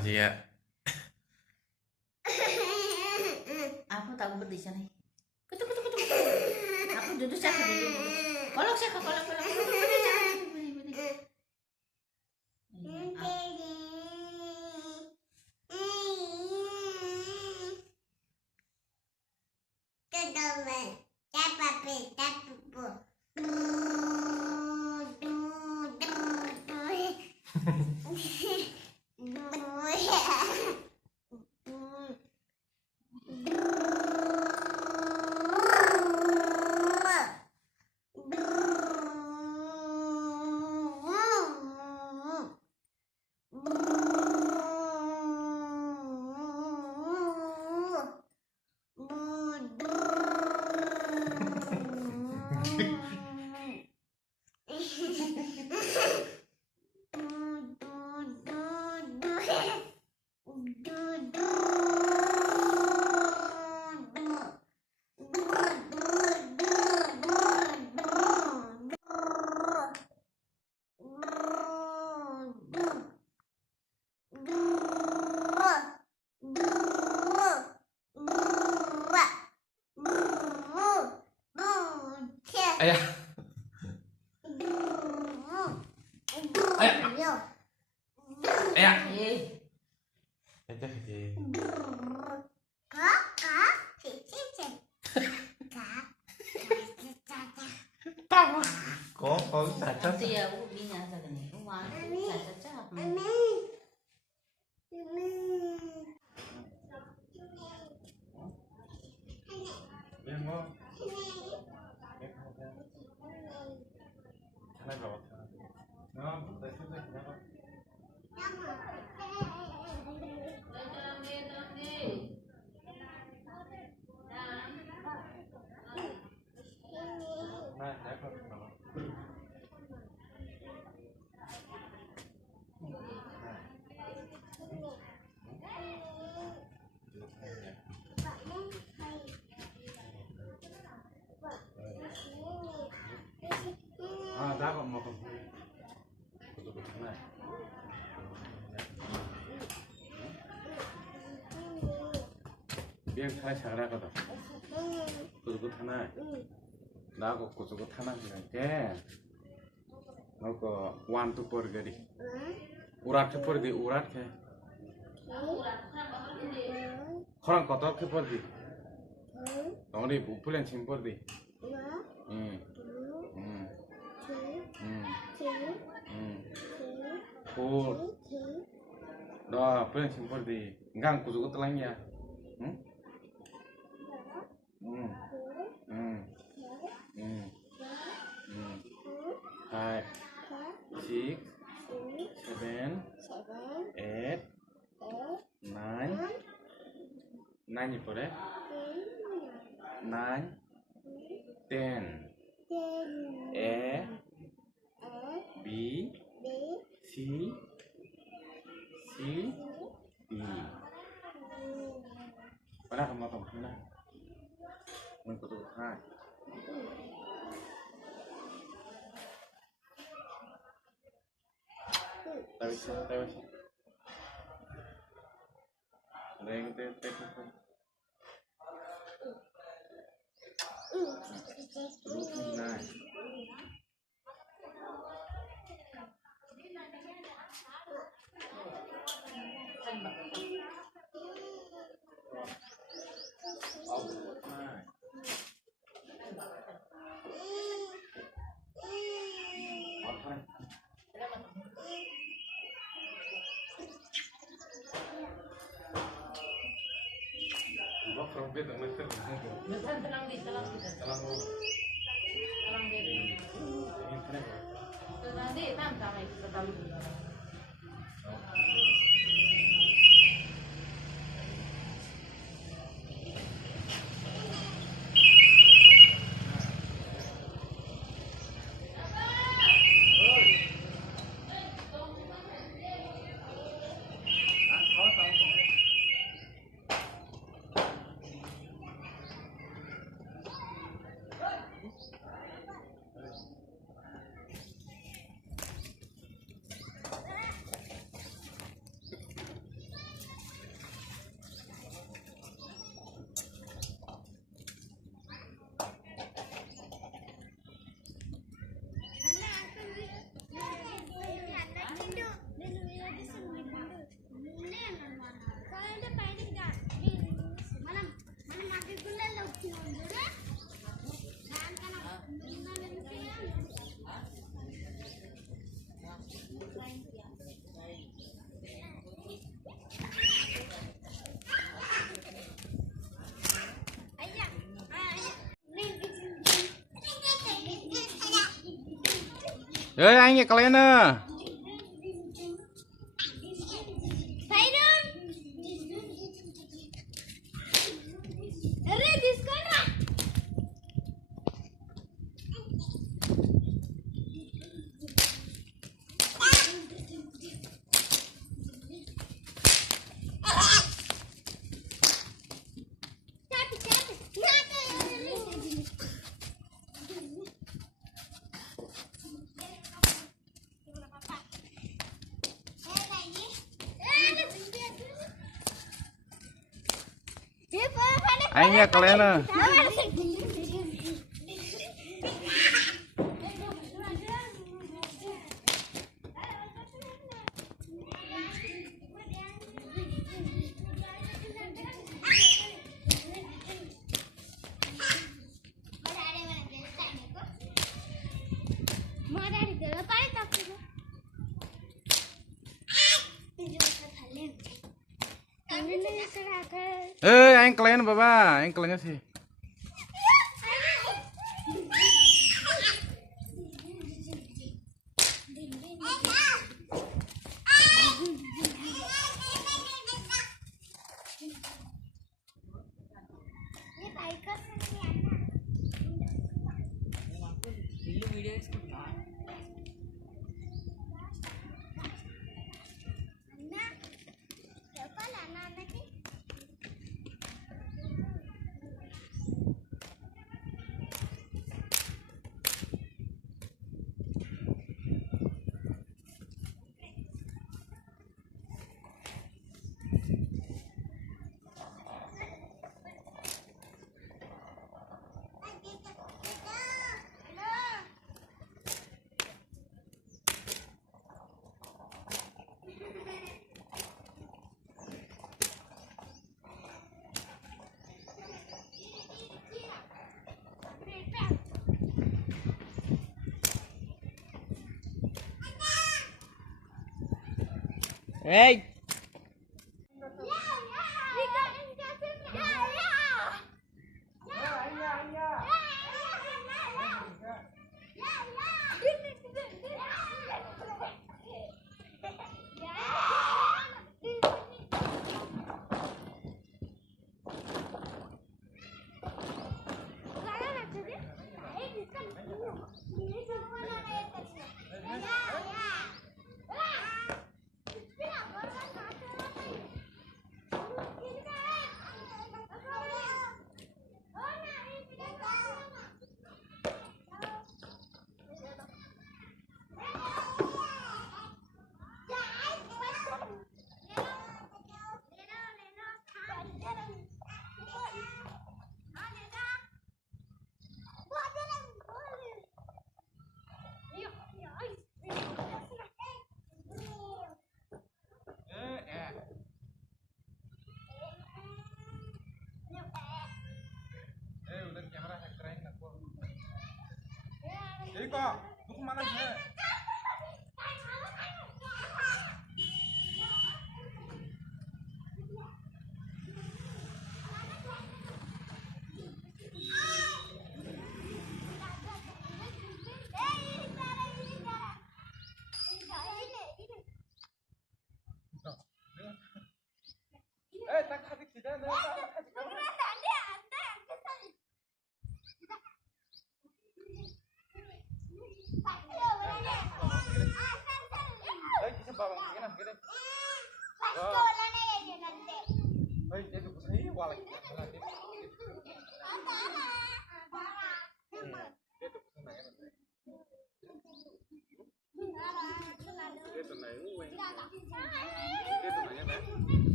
sih ya? Aku tak ubed di sana. Kutu kutu kutu. Aku duduk saya dulu. Kolok saya kolok kolok. Ayah, ayah, ayah. Aja sih. Tahu. Kok cacat? Nanti ya aku binya saja nih. Uang cacat. Đã còn một này. biar saya cara kata kudu tanah dah kok kudu tanah ke noko one to per gadi urat ke per di urat ke orang kota ke per di orang di bulan sim per di Pul, dah bulan sim per di ngang kudu telangnya Five, six, seven, eight, nine, nine pore, nine, 10, A, B, C, D. Mana kamu tahu mana? Menurut hai. Tahu sih. Leng te. Nah. Tenang di. Nanti tantang itu terlalu. anh ya kalian à. Anh ya kalian à. Anh kalian baba, anh kalian sih. Hey. Iko, lu kemana sih? Tak habis tidak ada.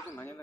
Itu nanya